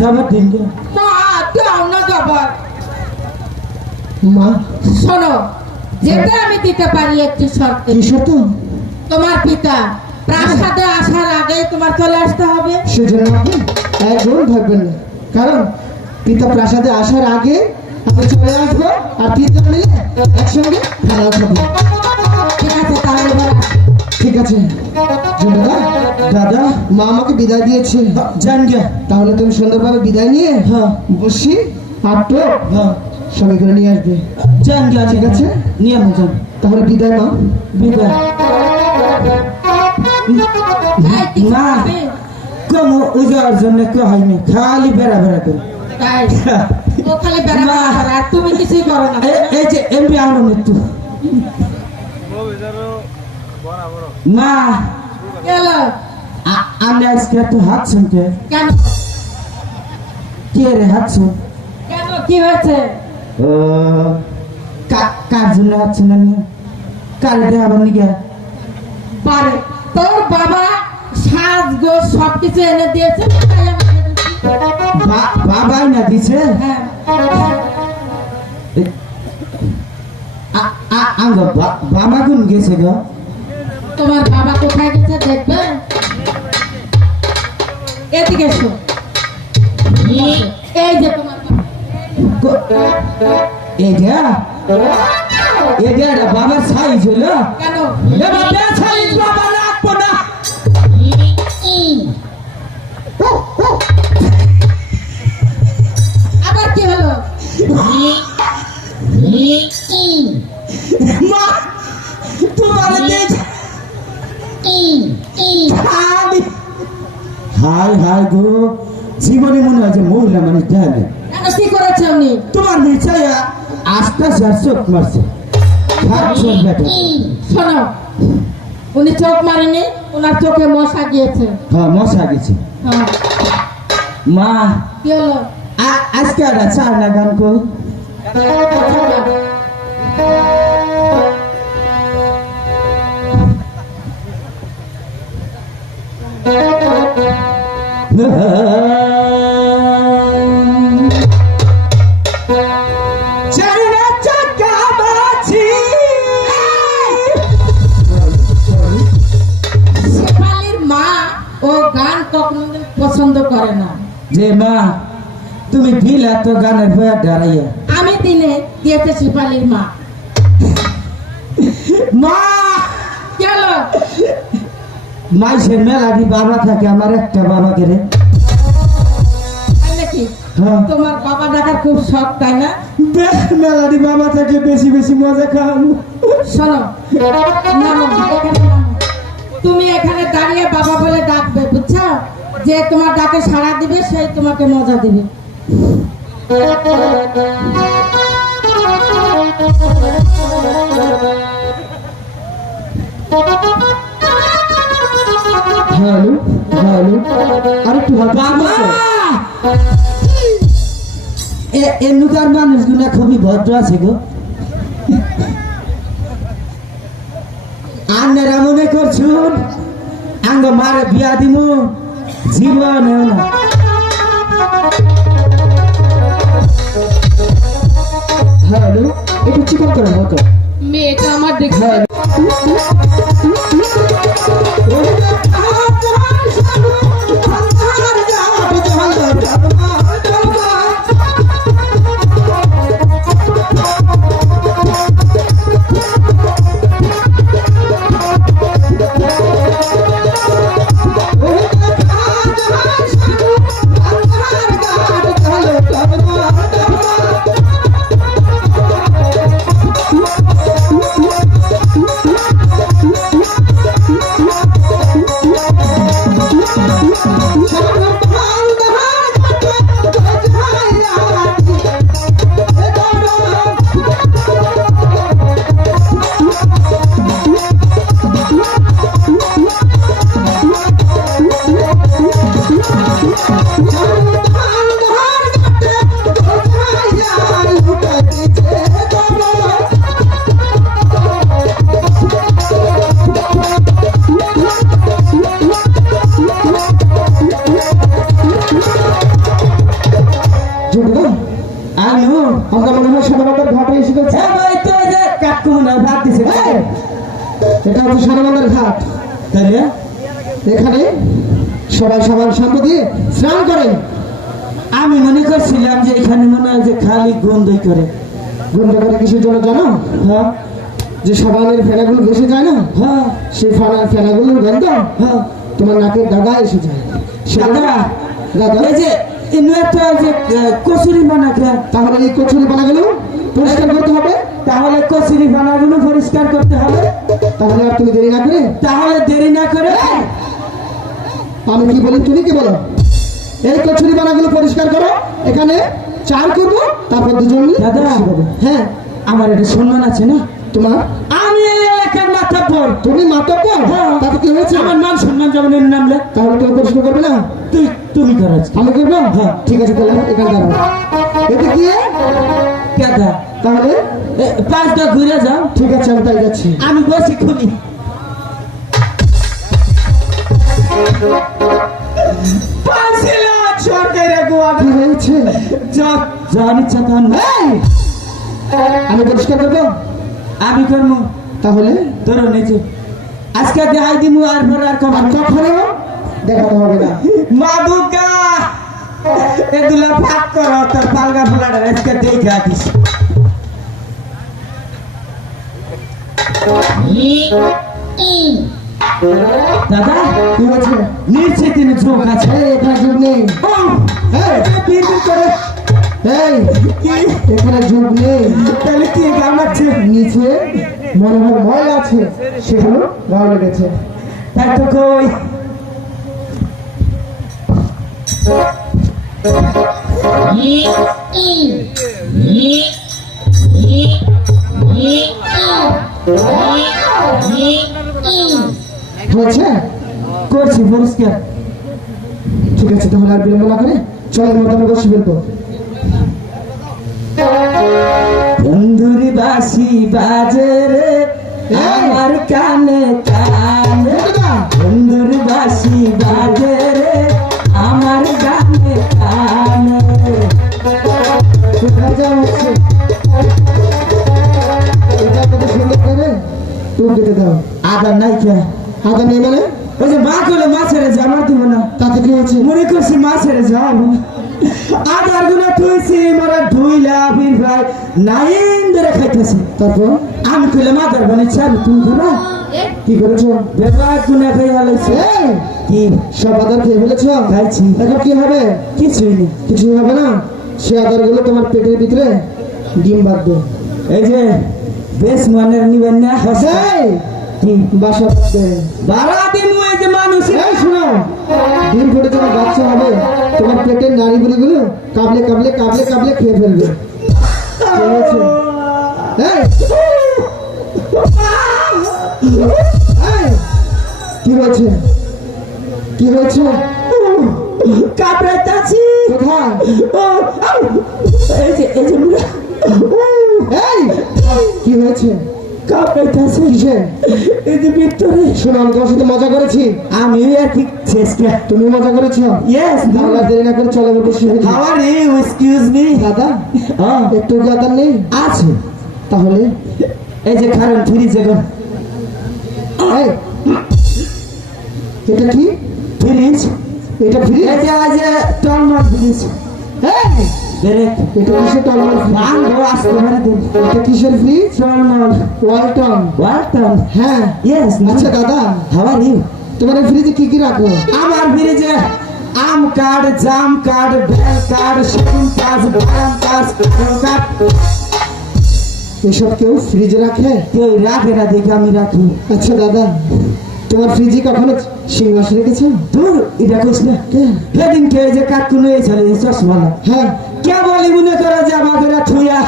যাবার দিন না দাও না যাবার মা শোনো যেটা আমি দিতে পারি একটি শর্তে কি শর্ত তোমার পিতা প্রাসাদে আসার আগে তোমার চলে আসতে হবে সেজন্য আপনি একদম থাকবেন না কারণ পিতা প্রাসাদে আসার আগে আমি চলে আসবো আর তিনজন মিলে একসঙ্গে খাওয়া খাবো ঠিক আছে তাহলে এবার ঠিক আছে দাদা দাদা মা আমাকে বিদায় দিয়েছে জান গিয়া তাহলে তুমি সুন্দরভাবে বিদায় নিয়ে হ্যাঁ বসি আর তো হ্যাঁ সবাই করে নিয়ে আসবে জান গিয়া ঠিক আছে নিয়ে আমি যান তাহলে বিদায় মা বিদায় মা কম উজার জন্য কেউ হয়নি খালি বেড়া বেড়া করে তাই ও খালি বেড়া করে আর তুমি কিছুই করো না এই যে এমপি আমার মৃত্যু মা গেল আমি আজকে একটু হাঁটছেন কে কেন কে রে হাঁটছেন কেন কি হয়েছে ও কার জন্য হাঁটছেন আমি কার দেওয়া আবার নিকে পারে তোর বাবা সাজগোজ সবকিছু এনে দিয়েছে তাই আমি এনে দিচ্ছি। বাবাই না দিছে হ্যাঁ বাবা কোন গেছে গো তোমার বাবা কোথায় গেছে দেখবে এদিকে এসো এই যে তোমার এটা বাবার সাইজ হলো কেন সাইজ বাবা রাখবো না আবার কি হলো মা তোমার হাই হাই গো জীবনে মনে হয় যে মহিলা মানুষ জানে কেন কি করেছে উনি তোমার নিশ্চয় আস্তে আস্তে চোখ মারছে শোনো উনি চোখ মারেনি ওনার চোখে মশা গিয়েছে হ্যাঁ মশা গেছে হ্যাঁ মা কি হলো আজকে একটা চার না গান কই শেফালির মা ও গান কখনো পছন্দ করে না যে মা তুমি দিলা তো গানের বয়া দাঁড়াইয়া আমি দিনে দিয়েছে শেফালির মা মা কি হলো মাইসের মেলাদি বাবা থাকে আমার একটা বাবা কে রে তাই নাকি হ্যাঁ তোমার বাবা ডাকার খুব শখ তাই না মেলাদি বাবা থাকে বেশি বেশি মজা খাওয়াবো শোনো নামো, এখানে নামো। তুমি এখানে দাঁড়িয়ে বাবা বলে ডাকবে বুঝছো যে তোমার ডাকে সাড়া দিবে সেই তোমাকে মজা দিবে হ্যালো হ্যালো আরেকটু বাবা এমনিকার মানুষগুলা খুবই ভদ্র আছে গো আন্নারা মনে করছুন আঙ্গ মারে বিয়া দিমু জীবনেও না হ্যালো একটু চিকন করে মতো মেয়েটা আমার দেখে এই, এটা হচ্ছে সানবান্ধার ঘাট। তাহলে এখানে সবাই সবার সঙ্গ দিয়ে স্নান করে। আমি মনে করছিলাম যে এখানে মনে হয় যে খালি গন্ধই করে। গন্ধ করে কিসের জন্য জানো? হ্যাঁ যে সাবানের ফেনাগুলো ভেসে যায় না, হ্যাঁ সেই ফেনাগুলোর গন্ধ হ্যাঁ। তোমার নাকের দাগা এসে যায়। দাদা দাদা, এই যে ইনু একটা যে কচুরি বানাকে, তাহলে এই কচুরি পানাগুলো পরিষ্কার করতে হবে। তাহলে কচুরি বানাগুলো পরিষ্কার করতে হবে। তাহলে আর তুমি দেরি না করে, তাহলে দেরি না করে আমি কি বলি তুমি কি বলো, এই কচুরি পানাগুলো পরিষ্কার করো। এখানে চার করবো, তারপর দুজন মিলে দাদা। বসে যাবো। হ্যাঁ, আমার একটা সম্মান আছে না, তোমার আমি এই এলাকার মাথা পর। তুমি মাতাব্বর, হ্যাঁ। তাতে কি হয়েছে? আমার মান সম্মান যেমন এর নামলে তাহলে তুমি পরিষ্কার করবে না? তুমি করো আজকে। আমি করবো? হ্যাঁ। ঠিক আছে, তাহলে এখানে দাঁড়াও। এতে কি? দাদা তাহলে 5টা ঘুরে যাও। ঠিক আছে, আমি তাই যাচ্ছি। আমি বসি খুনি। সরকারের গোয়া কি হয়েছে? জান ইচ্ছা তার না। এই, আমি পরিষ্কার করবো। আমি করবো তাহলে তোর নিজে আজকে দেখাই দিমু আর পর আর আর কখন কখনো দেখাতে হবে না। মা দুর্গা এগুলা ফাঁক করো তোর পালগা ফোলাটা আজকে দেখা দিস। দাদা কি হয়েছে? নিচে তিনি চোখ আছে। এই, এখানে যুগ নেই। এই, বিড় করে এই, কি এখানে যুগ নেই। তাহলে কি গামাচ্ছে? নিচে মনে হয় ময়লা আছে, সেগুলো গাও লেগেছে। তাই তো কই হয়েছে? করছি পরিষ্কার। ঠিক আছে, তাহলে আর বিলম্ব না করে চলের মতো আমি বসে ফেলবো। বন্ধুর বাসি বাজে রে আমার কানে কানে, বন্ধুর বাসি বাজে রে আমার কানে কানে। কোথায় যাওয়া হচ্ছে? এটা কত সুন্দর করে টুক দিতে দাও। আদা নাই কে? হাতে নেই মানে? ওই যে মা করলে মা ছেড়ে যা, আমার দিব না। তাতে কি হয়েছে? মনে করছি মা ছেড়ে যাও। আদার গুলো তুইছি মারা ধুইলা ফির ভাই নাইন ধরে খাইতেছি। তারপর আমি কইলে মা ধরবো না, চাবি তুমি ধরো। কি করেছো? বেবার গুনা খাই হালাইছে। এই, কি সব আদার খেয়ে ফেলেছ? খাইছি? এখন কি হবে? কিছুই নেই। কিছু হবে না। সে আদার গুলো তোমার পেটের ভিতরে ডিম বাঁধবে। এই যে বেশ মানের নিবেন না হসে এই, কি বাসা বাঁধবে। বাড়া দিমু। এই যে মানুষ এই শোনো, ডিম ফুটে তোমার বাচ্চা হবে, তোমার পেটের নাড়িগুলো কাবলে কাবলে কাবলে কাবলে খেয়ে ফেলবে। কি হয়েছে? এই, এই, কি হয়েছে? কি হয়েছে? কাপড়াচ্ছি। কোথায়? এই যে এই, কি হয়েছে? কাপড়াচ্ছি। কিসে? এই যে ভিতরে শোনো, আমি তোমার সাথে মজা করেছি। আমি আর ঠিক চেষ্টা। তুমি মজা করেছো? ইয়েস। তাহলে আর দেরি না করে চলো আমার বসে ফেলি। How are you? Excuse me. দাদা, একটু কি আদার নেই? আছে। তাহলে এই যে কারণ ফ্রিজ এখন এই, এটা কি? ফ্রিজ। এটা ফ্রি? এই যে আজ টলমার ফ্রিজ। এই, ডাইরেক্ট এটা কিসের টলমল ফ্রিজ? ভাঙবো আসতে পারে দিন। এটা কিসের ফ্রিজ? টলমার ওয়ালটন। ওয়ালটন। হ্যাঁ। ইয়েস। আচ্ছা দাদা, হাউ আর ইউ? তোমার এই ফ্রিজে কি কি রাখো? আমার ফ্রিজে আম কার্ড, জাম কার্ড, বেল কার্ড, শপিং কার্ড, বাদাম কার্ড, কার্ড। এসব কেউ ফ্রিজে রাখে? কেউ রাখে না দেখে আমি রাখি। আচ্ছা দাদা, তোমার ফ্রিজে কখনো শিং মাছ রেখেছো? দূর এটা কইস না। কে? সেদিন কে যে কাকুন হয়েছিল চশমা। হ্যাঁ কে বলি মনে করে যে আমাদের থুয়া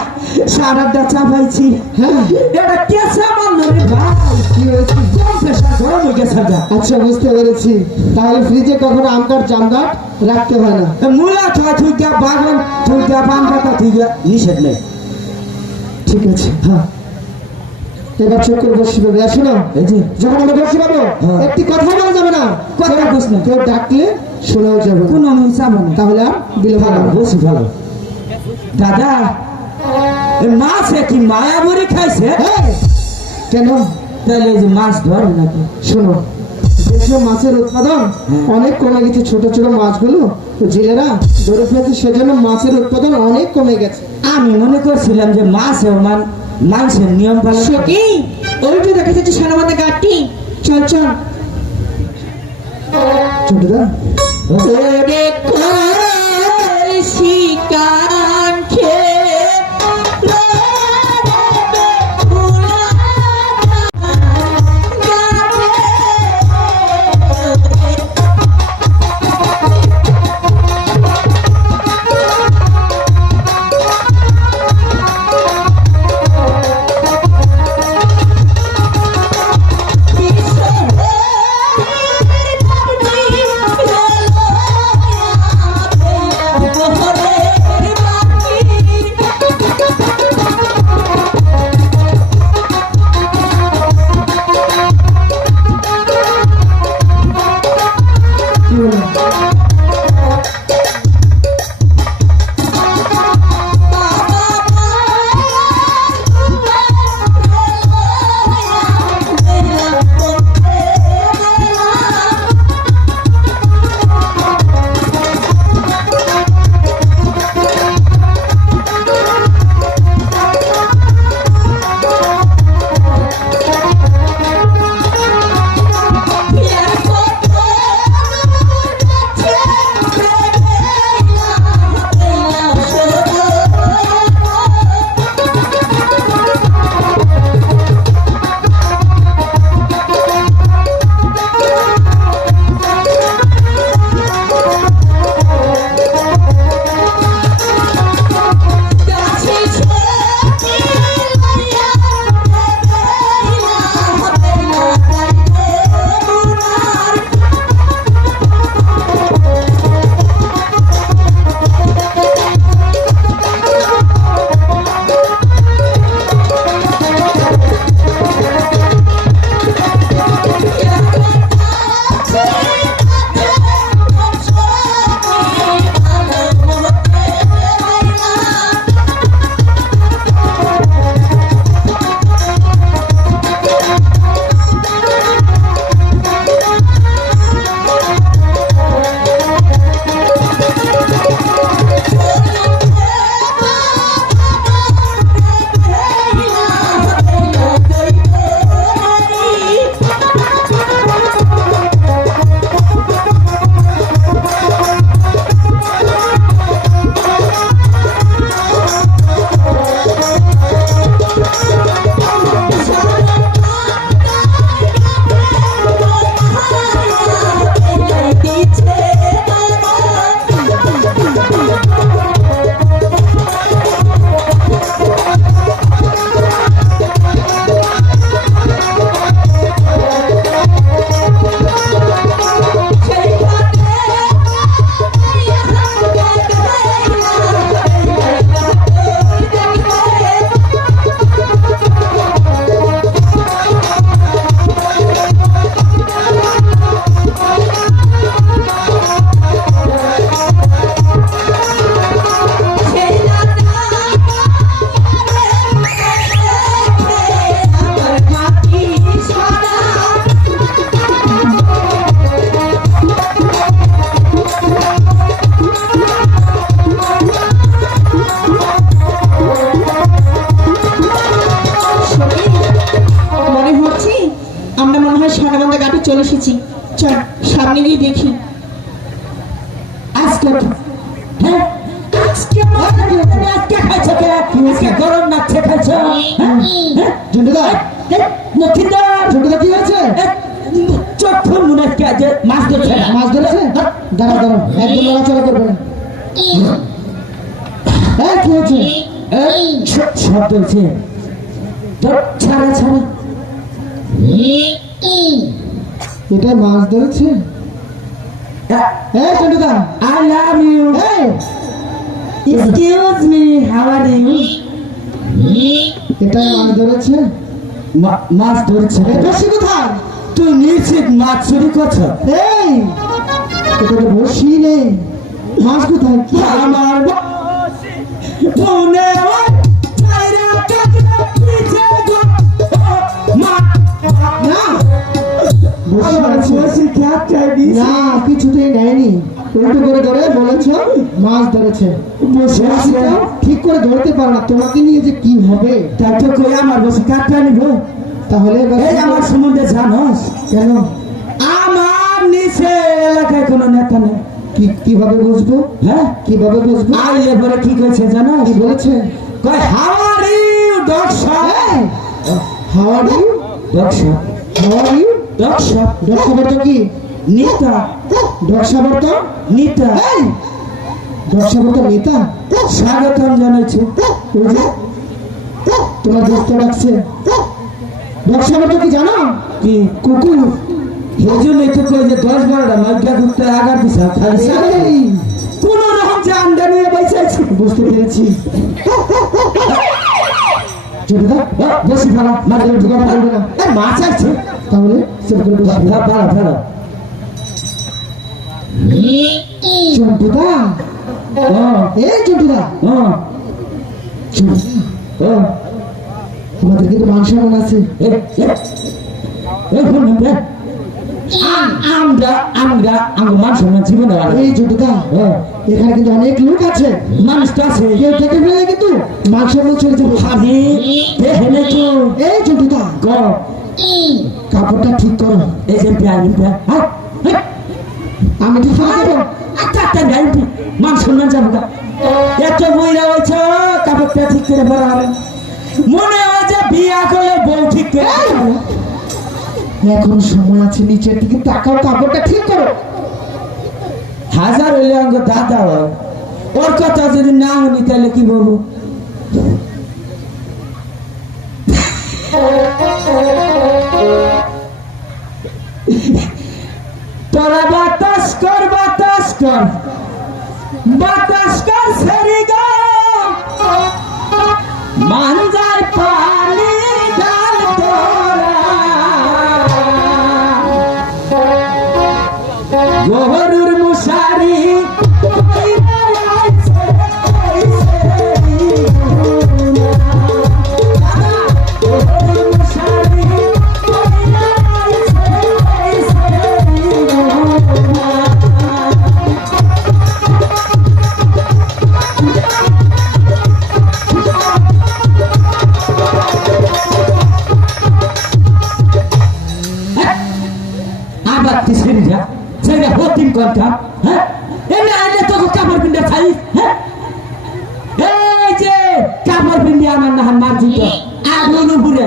সারাটা চাপাইছি। হ্যাঁ, এটা কে সামান্য রে ভাই? কি হয়েছে? কম প্রেশার গরম হয়ে গেছে যা। আচ্ছা, বুঝতে পেরেছি। তাহলে ফ্রিজে কখনো আমকার জামদাট রাখতে হয় না। মূলা থা থুইকা বাগান থুইকা পান পাতা থুইকা নিষেধ নেই। ঠিক আছে, হ্যাঁ। এবার চোখ করে বসে পড়বে। আর শোনো, এই যে যখন আমরা বসে পাবো, হ্যাঁ। একটি কথা বলা যাবে না। কথা কইস না। কেউ ডাকলে শোনাও যাবে না। কোনো আমি চাবো না। তাহলে আর বিলম্ব ভালো না। বসি ভালো। দাদা এ মাছে কি মায়া বড়ি খাইছে? এই, কেন? তাহলে এই যে মাছ ধরবে নাকি? শোনো, দেশে মাছের উৎপাদন অনেক কমে গেছে, ছোট ছোট মাছগুলো জেলেরা ধরে ফেলেছে, সেজন্য মাছের উৎপাদন অনেক কমে গেছে। আমি মনে করছিলাম যে মাছের মানুষের নিয়ম পালন করে। সখী, ওই যে দেখা যাচ্ছে সোনামন্দির ঘাটটি, চল চল। ছোটদা, ওরে কলসি কাঙ্ক্ষে কি বলো? চলে এসেছি, চল সামনে গিয়ে দেখি। আজকে হ্যাঁ আজকে খাইছো কে? আজকে গরম নাচ্ছে খাইছো? ঝন্টুদা, লক্ষ্মীদার ঝন্টুদা কি হয়েছে? চক্ষু মনে যে মাছ ধরছে না। মাছ ধরেছে? দাঁড়া দাঁড়া, একদম নড়াচড়া করবে না। এই, কি হয়েছে? শব্দ হচ্ছে ছাড়া ছাড়া এটা মাছ ধরেছে? এই ঝন্টুদা, I love you. এই, Excuse me, how are you? এটা মাছ ধরেছে? মাছ ধরছে। বসি কোথায়? তুই নিশ্চিত মাছ চুরি করছো? এই, এটা তো বসি নেই, মাছ কোথায়? কি আমার মনে হয় ছাইরা কাটে পিছে গো, না বসে আছে। বসে ক্যাপটাই দিয়েছে না কিছুতেই নেয়নি, উল্টো করে ধরে বলেছ মাছ ধরেছে। বসে আছে মাছটা ঠিক করে ধরতে পারো না, তোমাকে নিয়ে যে কি হবে। তাই তো কই আমার বসে ক্যাপটা নিব। তাহলে এবার এই আমার সম্বন্ধে জানোস কেন আমার নিচে এলাকায় কোনো নেতা নেই। কিভাবে বুঝবো? হ্যাঁ কিভাবে বুঝবো? আইলে পরে কি কইছে জানো? কি বলেছে? কই how are you doctor? How are you? Doctor how are you? Doctor ডক্সাবর্ত কি? নিতা ডক্সাবর্ত? নিতা ডক্সাবর্ত নেতা? স্বাগতম জানাইছে। ওই যে তোমার দোস্ত ডাকছে। ডক্সাবর্ত কি জানো? কি কুকুর। হেজুল এই তো কই যে 10-12টা মাইকা ঘুরতে আগার পিছা খাইছে। এই, কোন রকম জানডা নিয়ে বসেছি। বুঝতে পেরেছি। ছোটদা বসি ফেলা মাঝে ঢুকানো পারবে না। মাছ আছে তাহলে সেটা করে বসবে। ফেলা ফেলা চন্টুদা, এই চন্টুদা, চন্টুদা, আমাদের কিন্তু মান সম্মান আছে। আমরা আমার মান সম্মান জীবনে এই চন্টুদা, এখানে কিন্তু অনেক লোক আছে, মানুষটা আছে কেউ থেকে ফেলে কিন্তু মান সম্মান চলে যাবে। আমি দেখে নাকি এই চন্টুদা, কাপড়টা ঠিক করো। এই যে আমি ঠিক করে দেবো। মান সম্মান যাবো না। এত বইরা হয়েছে কাপড়টা ঠিক করে পরা হবে। মনে হয় যে বিয়া করলে বউ ঠিক করে পরা হবে। এখন সময় আছে, নিচের দিকে তাকাও, কাপড়টা ঠিক করো। হাজার হইলে অঙ্গ দাদা হয়, ওর কথা যদি না শুনি তাহলে কি বলবো? তোরা বাতাস কর সেরি গো মানজার পানি ডাল তোরা গহরুর মুশারি কথা হ্যাঁ এমনি আইলে তো কাপড় পিন্ডা চাই হ্যাঁ এই যে কাপড় পিন্ডি আমার না মার জুতো আগুন উপরে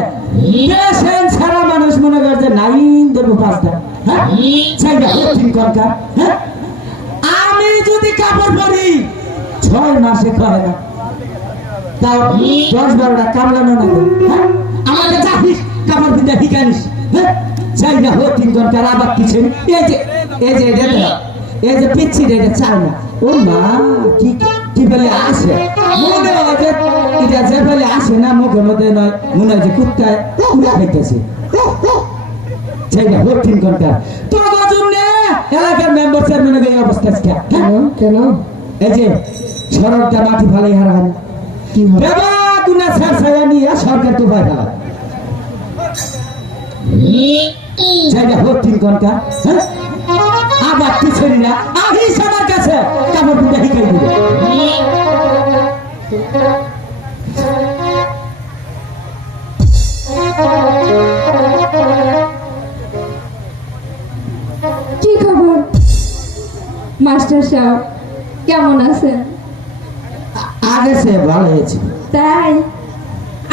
দেশেন সারা মানুষ মনে করছে নাইন দেবো পাঁচটা হ্যাঁ চাইটা হতিন কথা হ্যাঁ আমি যদি কাপড় পরি 6 মাসে খায় না তাও 10-12টা কামলানো না হ্যাঁ আমাকে চাপিস কাপড় পিন্ডা শিখানিস হ্যাঁ চাইনা হতিন কথা আবার পিছনে এই যে পিচ্ছি এটা চায় না ও মা কি বলে আসে মনে হয় যে এটা যে বলে আসে না মুখের মধ্যে নয় মনে হয় যে কুত্তায় কুড়া খাইতেছে চাইনা হতিন কথা তোমার জন্য এলাকার মেম্বার চেয়ারম্যানের এই অবস্থা কেন? এই যে সড়কটা মাটি ফালাই হারান কি হবে? বাবা গুনা ছাড়া নিয়ে সরকার তো পায় ফেলা জায়গা হতিন কথা হ্যাঁ আবার পিছনে না আহি সবার কাছে কাপড় পিন্ডা শিখাই দিবে কি খবর মাস্টার সাহেব, কেমন আছেন? আগে সে ভালো হয়েছে তাই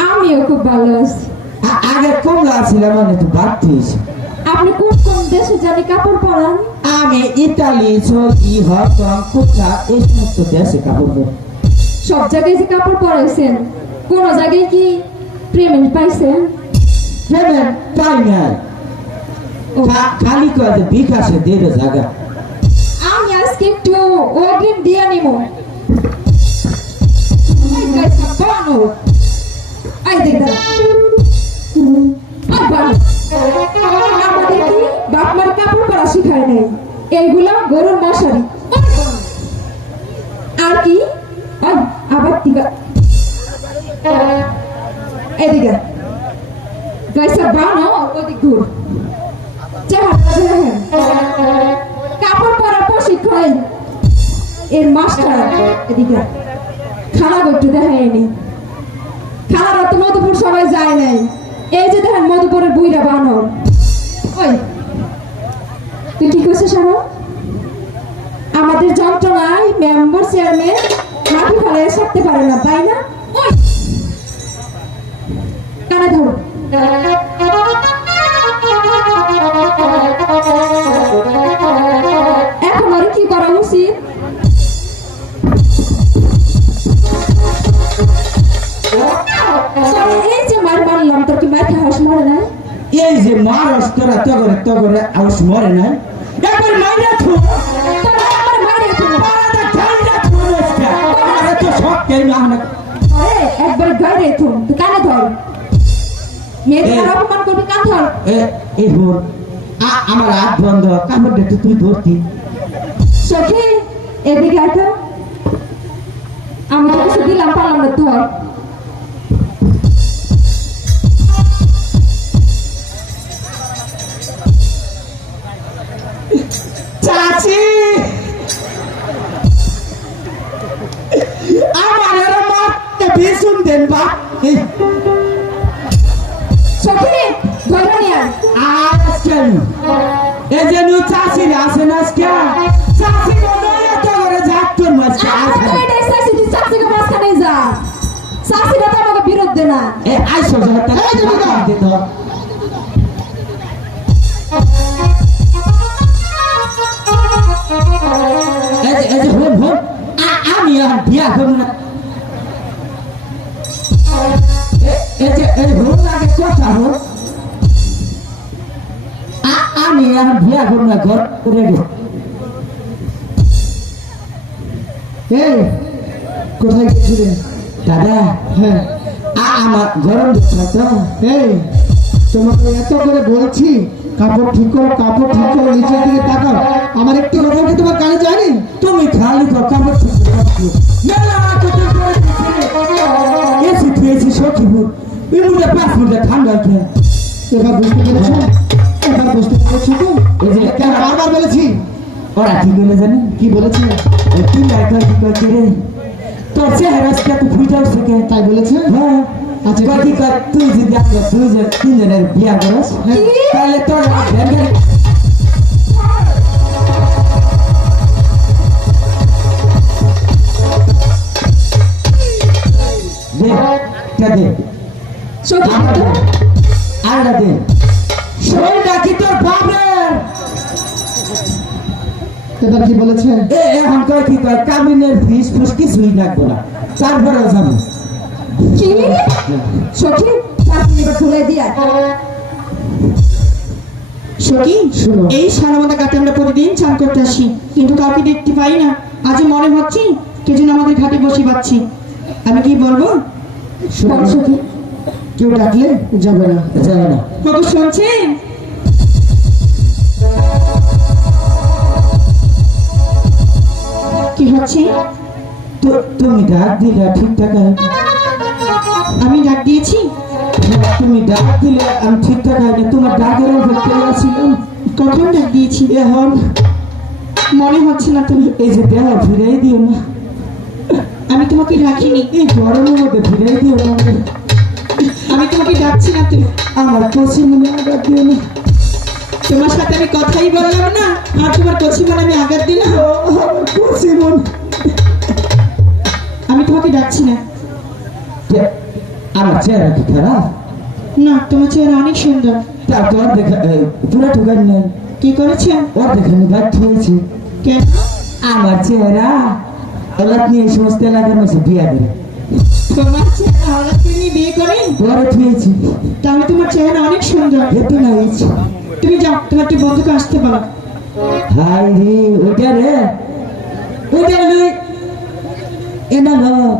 আমিও খুব ভালো আছি। আগে কমলা ছিল মানে তো বাড়তি হয়েছে আপনি কোন কোন দেশে জানি কাপড় পরান? আমি ইতালি সৌদি হংকং কোথা এই সমস্ত দেশে কাপড় পরি সব জায়গায় যে কাপড় পরাইছেন, কোন জায়গায় কি পেমেন্ট পাইছেন? পেমেন্ট পাই না ও, খালি কয়ে বিকাশে দেবে জায়গা আমি আজকে একটু অগ্রিম দিয়ে নিব। আমাদের কি বাপমার কাপড় পরা শিখায় নাই, এইগুলো গরুর মশারি আর কি আবার টিকা এদিকে গাইসা বানো ওদিক ঘুর দূর চেহারা দেখেন কাপড় পরা প্রশিক্ষণ এর মাস্টার এদিকে খালা একটু দেখায়নি খালারা তো মধুপুর সবাই যায় নাই এই যে দেখেন মধুপুরের বুইরা বানর ওই তুই কি করছিস সারা আমাদের যন্ত্রণায় মেম্বার চেয়ারম্যান মাটি ফেলে থাকতে পারে না তাই না ওই কানে ধরো এখন আর কি করা উচিত এই যে মার মারলাম তোর কি মাথা হাস মরে না এই যে মারস তোরা তগরে আউস মরে না একবার মাইরা থু আমার মারে তুমি পারাটা ঠান্ডা থু আজকে আরে তো সব কেন না আরে একবার গাড়ি তুই তুই কানে ধর মেয়েদের অপমান করবি কান ধর এই ধর আমার হাত বন্ধ কাপড় দেখতে তুই ধরতি সখী এদিকে আয় আমি তো কিছু দিলাম পারলাম না ধর চাচি আমার মারতে ভীষণ দেন বা সখী ধরে নিয়ে আজকেন এই যে নু চাচি আসেন আজকে চাচি নয় এত করে যাচ্ছেন মাঝকে বিরুদ্ধে না এ আইসো যাতে এই যে বাবা। দিত এই যে হোম আমি আর বিয়া করব না এই হোম লাগে কথা হোম আমি আর বিয়া করব না ঘর রেডি এই কোথায় গেছিলেন দাদা হ্যাঁ আমার গরম দিচ্ছে তো এই তোমাকে এত করে বলছি কাপড় ঠিক করো নিচের দিকে তাকাও আমার একটু কথা কি তোমার কানে যায়নি তুমি খালি তো কাপড় ঠিক করছো মেলা কত করে এসে তুই সখীপুর এই মুহূর্তে 5 মিনিট ঠান্ডা খেয়ে এবার বুঝতে পেরেছো তো এই যে কেন বারবার বলেছি ওরা কি বলে জানি কি বলেছে তুই একটা কি করছে রে তোর চেহারা আজকে তো ফুটে উঠছে কে তাই বলেছে হ্যাঁ আচ্ছা, আচ্ছা কি কর তুই যদি আগে তুই যে তিনজনের বিয়া করস তাহলে তোর ভেঙে দে কে দে সখী আর দে শোন নাকি তোর বাপের এবার কি বলেছে এখন কয় কি কয় কামিনের ফিস ফুস কিছুই লাগবে না তারপরেও যাবো কি সখী চাকরিটা খুলে দিয়া সখী শোনো। এই সারামাতা ঘাটে আমরা প্রতিদিন চান করতে আসি কিন্তু কাউকে দেখতে পাই না আজ মনে হচ্ছে কে যেন আমাদের ঘাটে বসে পাচ্ছি আমি কি বলবো শোনো, বল সখী কেউ ডাকলে যাবে না যাবে না কত শুনছেন কি হচ্ছে তো তুমি ডাক দিলে ঠিকঠাক আমি ডাক দিয়েছি তুমি ডাক দিলে আমি ঠিকঠাক হয়নি তোমার ডাকের অপেক্ষা ছিলাম কখন ডাক দিয়েছি এখন মনে হচ্ছে না তুমি এই যে দেহ ফিরাই দিও না আমি তোমাকে রাখিনি এই গরমের মধ্যে ফিরাই দিও না আমি তোমাকে ডাকছি না তুমি আমার কচি মনে আঘাত দিও না তোমার সাথে আমি কথাই বললাম না আর তোমার কচি মনে আমি আঘাত দিলাম আমার কচি মন আমি তোমাকে ডাকছি না আমার চেহারা কি খারাপ না তোমার চেহারা অনেক সুন্দর তা তোর দেখা পুরো ঠুকান নেই কি করেছে ওর দেখে আমি ব্যর্থ হয়েছি কেন আমার চেহারা এলাক নিয়ে সমস্ত এলাকার মাঝে বিয়া করে তোমার চেহারা হঠাৎ তুমি বিয়ে করে পরে থুয়েছি তাহলে তোমার চেহারা অনেক সুন্দর এতো না হয়েছি তুমি যাও তোমার একটি বন্ধুকে আসতে পারো হাই রে ওটা রে ওটা লই এনা লোক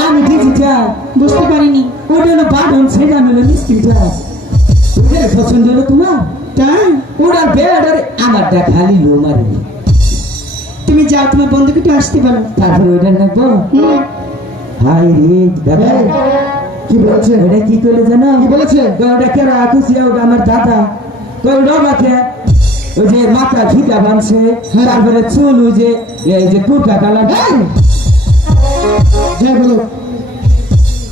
আমি দিদিটা বুঝতে পারিনি ওটা হলো বাঁধন সেটা হলো মিষ্টিটা ওটা পছন্দ হলো তোমার তাই ওরা বেড়ার আমারটা খালি লো মারে তুমি যাও তোমার বন্ধুকে একটু আসতে পারো তারপরে ওটা নেবো হুম, হাই রে দাদা কি বলেছে? ওটা কি করলে জানো? কি বলেছে? ওটা কে রাখুছি, ওটা আমার দাদা। ওটা মাকে ওই যে মাথা ফিতা বানছে, হ্যাঁ। তারপরে চুল ওই যে এই যে কুটা কালার। এই! যাই বলো,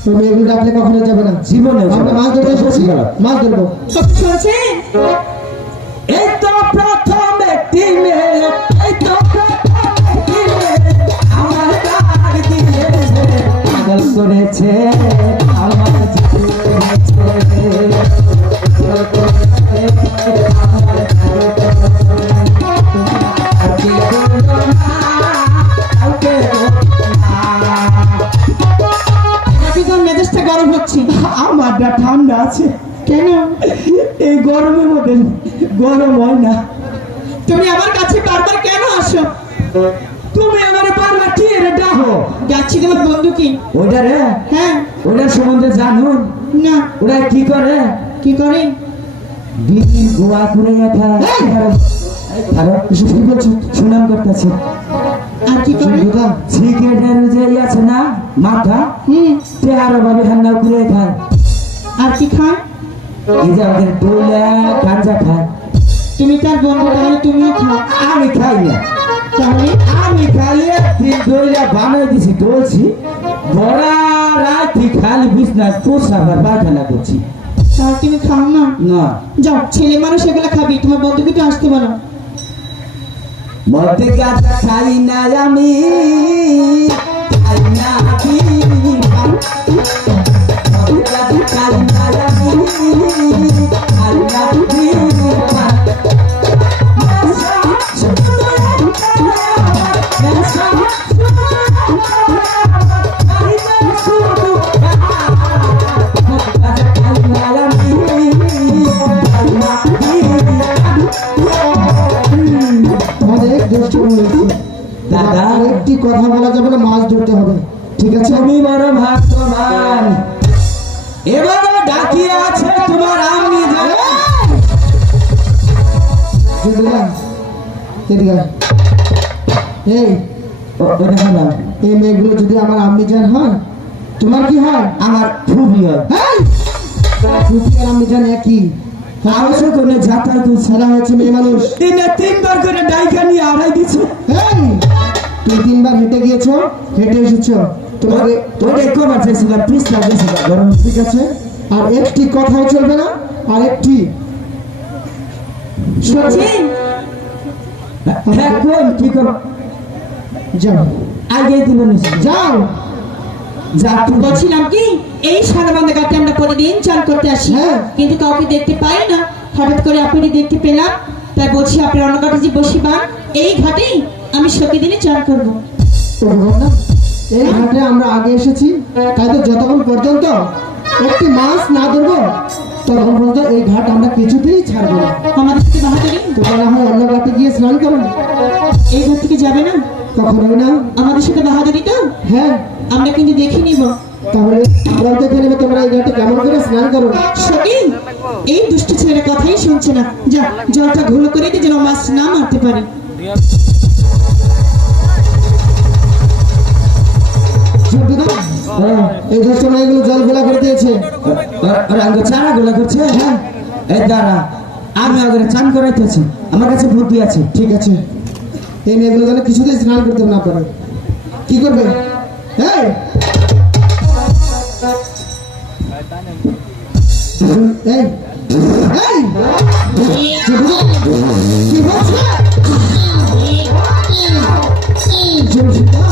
তুমি এগুলো ডাকলে কখনো যাবে না। জীবনে আমরা মাছ ধরতে এসেছি, মাছ ধরবো। শুনছেন? এই তো প্রথম একটি মেয়ে, এই তো প্রথম একটি মেয়ে আমার ডাক দিয়েছে, পাগল করেছে আমার জীবন একদম মেজাজটা গরম হচ্ছে। আমারটা ঠান্ডা আছে। কেন? এই গরমের মধ্যে গরম হয় না। তুমি আমার কাছে বারবার কেন আসো? তুমি আমার বারবার কি রে ডাকো? যাচ্ছি তোমার বন্ধু কি? ওইটা রে, হ্যাঁ। ওটার সম্বন্ধে জানুন? না। ওরা কি করে? কি করে? দিন গোয়া করে খায়, আর এসব কি বলছো? সুনাম করতেছে। আর কি করে? সিগারেটের যে ই আছে না মাথা, তেহারা ভাবে হান্না করে খায়। আর কি খায়? এই যে ওদের ডোলা গাঁজা খায়। তুমি তার বন্ধু, তাহলে তুমিও খাও। আমি খাই না। তাহলে আমি খালি একদিন ডোলা বানাই দিছি, ডলছি বড়া রাতি খালি বিছনা পোষাবার পায়খানা করছি। তাহলে তুমি খাও না? না, যাও, ছেলে মানুষ এগুলো খাবি, তোমার বন্ধুকে তো আসতে পারো। মধ্যে গাঁজা খাই না আমি, খাই না আমি, মধ্যে গাঁজা খাই না আমি, খাই না আমি। অনেক দুষ্ট হয়েছে দাদা, আর একটি কথা বলা যাবে না, মাছ ধরতে হবে, ঠিক আছে? তুমি বড় ভাগ্যবান। এবারও ডাকিয়ে আছে তোমার আমি জানো। জুটুদা, এদিকে আয়। এই ওটা হলাম এই মেয়েগুলো যদি আমার আম্মি জান হয়, তোমার কি হয়? আমার খুবই হয়। হ্যাঁ, ফুপি আর আম্মি জান একই। আরো কোনো যাতায়াত করছে সারা হচ্ছে মেয়ে মানুষ। দিনে 3 বার করে ডাইকা নিয়ে আড়াই দিচ্ছে। এই, তুমি 3 বার হেঁটে গিয়েছো, হেঁটে এসেছো, তোমাকে তোর একবার চাইছিলাম, প্লিজ লাগেছিলাম গরম। ঠিক আছে? আর একটি কথাও চলবে না, আর একটি সচিন, হ্যাঁ, কোন কি করো? যাও, আগে দিব নিশ্চয়। যাও। যা তুই বলছিলাম কি, এই সারাবান্ধা ঘাটে আমরা প্রতিদিন চান করতে আসি, হ্যাঁ। কিন্তু কাউকে দেখতে পাই না। হঠাৎ করে আপনাকে দেখতে পেলাম, তাই বলছি আপনি অন্য ঘাটে যে বসিবান, এই ঘাটেই আমি প্রতিদিনই চান করবো। তো বললাম, এই ঘাটে আমরা আগে এসেছি, তাই তো যতক্ষণ পর্যন্ত একটি মাছ না ধরবো ততক্ষণ পর্যন্ত এই ঘাট আমরা কিছুতেই ছাড়বো না। আমাদের থেকে বাহাদুরি, তোমরা না হয় অন্য ঘাটে গিয়ে স্নান করো। এই ঘাট থেকে যাবে না? কখনোই না। আমাদের সাথে বাহাদুরি তো হ্যাঁ, আমরা কিন্তু দেখে নিব। তাহলে আমরাও দেখে নেবো তোমরা এই ঘাটে কেমন করে স্নান করো। সচিন, এই দুষ্ট ছেলের কথাই শুনছে না। যা, জলটা ঘুলো করে দিয়ে যেন মাছ না মারতে পারে। জুটুদা, এই দুষ্ট মেয়েগুলো জল ঘোলা করে দিয়েছে। রঙ চারা গোলা করছে। হ্যাঁ, এই দাঁড়া, আমি আগে চান করাইতেছি, আমার কাছে বুদ্ধি আছে। ঠিক আছে, এই মেয়েগুলো যেন কিছুতেই স্নান করতে না পারে। কি করবে? এই, এই, এই, জুটুদা, কি হচ্ছে? জুটুদা,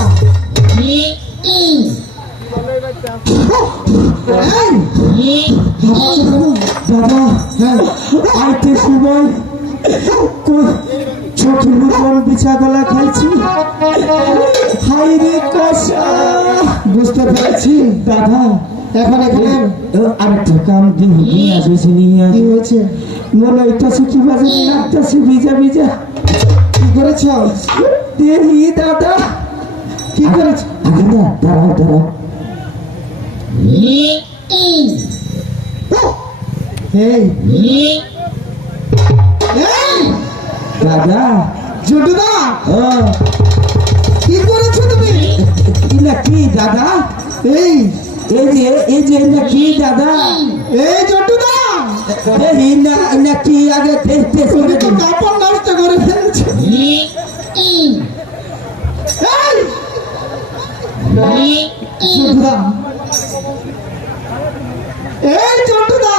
এই, ভাবছো কেন? দাদা, হ্যাঁ, আইতে সময় চোখের উপর বিছা গলা খাইছি। হাই রে কষা। বুঝতে পেরেছি। দাদা, এখন এখানে আরেকটা কাম নিয়ে আসেছি, নিয়ে কি হয়েছে? মনে হইতেছে কি বাজে লাগতেছে, ভিজা ভিজা। কি করেছ? দেখি দাদা, কি করেছ? আগে না, দাঁড়াও দাঁড়াও। এই, দাদা, জুটুদা, ও কি করেছো তুমি? কি না কি দাদা? এই, এই যে এটা কি দাদা? এই জটুদা এই না কি আগে টেস্ট করে তুমি তো দিন। কাপড় নষ্ট করে ফেলছো। এই! জটুদা এই জটুদা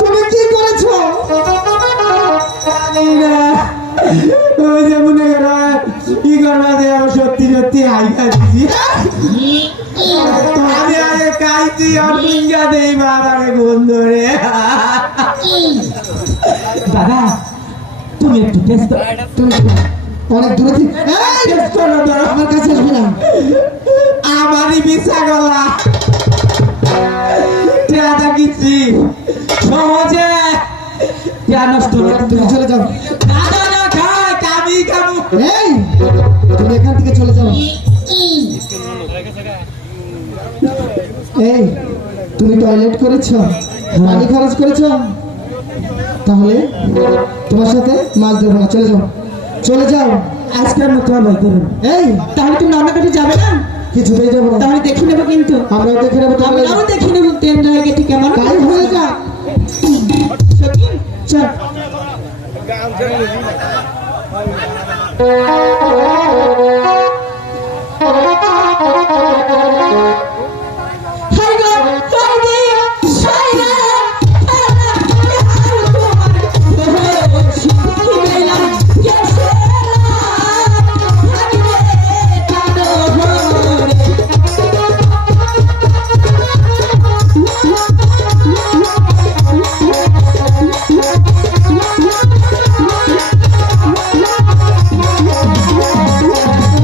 তুমি কি করেছো? সত্যি সত্যি হাইকা দিছি আমি আগে খাইছি অপিঙ্গা দেই বাবারে বন্ধু রে দাদা তুমি একটু টেস্ট তুমি অনেক দূরে থেকে এই! টেস্ট করো ধরো আমার কাছে আসবে না। আমারই মিশা গলা টিয়াটা কিছি সহজে টিয়া নষ্ট তুমি চলে যাও। দাদা না খায় কামি কামু এই তুমি এখান থেকে চলে যাও। এই তুমি টয়লেট করেছো, পানি খরচ করেছো, তাহলে তোমার সাথে মাছ দেবো না। চলে যাও, চলে যাও। আজকের মতো ভাই করুন এই তাহলে তুমি রান্না কাছে যাবে না কিছুতেই যাবো না। তাহলে দেখে নেবো কিন্তু আমরাও দেখে নেবো। তাহলে আমরাও দেখে নেবো তেল জায়গাটি কেমন তাই হয়ে যা। সত্যি? চল হাই গো হাই রে হাই রে এই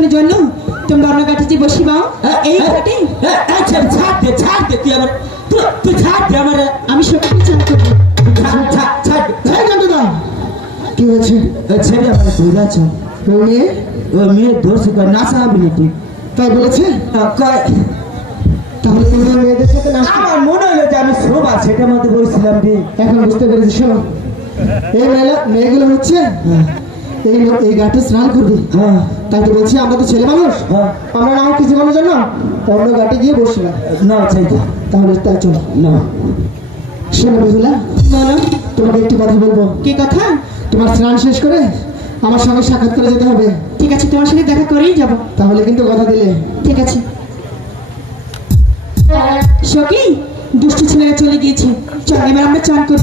কিছুক্ষণের জন্য তোমরা অন্য ঘাটে যে বসিবাও এই ঘাটে ছাড় দে তুই আমার তুই ছাড় দে আমার আমি সকালে চান করবো। ছাড় এই কান্টুদা কি হয়েছে ছেলে আমার বুঝা আছে ওই মেয়ে ওই মেয়ে দোষ করে নাচা হবে না তুই তাই বলেছে তাহলে তুমি ওই মেয়েদের সাথে নাচ আমার মনে হলো যে আমি শোভা সেটার মধ্যে বলছিলাম রে এখন বুঝতে পেরেছি শোনো এই মেয়েগুলো হচ্ছে এই ঘাটে স্নান করবে হ্যাঁ তাই তো বলছি আমরা তো ছেলে মানুষ হ্যাঁ আমরা না কিছুক্ষণের জন্য অন্য ঘাটে গিয়ে বসলাম না চাই তো তাহলে তাই চলো না শোনো বুঝলা বলো তোমাকে একটি কথা বলবো কি কথা? তোমার স্নান শেষ করে আমার সঙ্গে সাক্ষাৎ করে যেতে হবে ঠিক আছে, তোমার সাথে দেখা করেই যাব। তাহলে কিন্তু কথা দিলে ঠিক আছে। সখী, দুষ্টু ছেলেরা চলে গিয়েছে, চল এবার আমরা চান করি।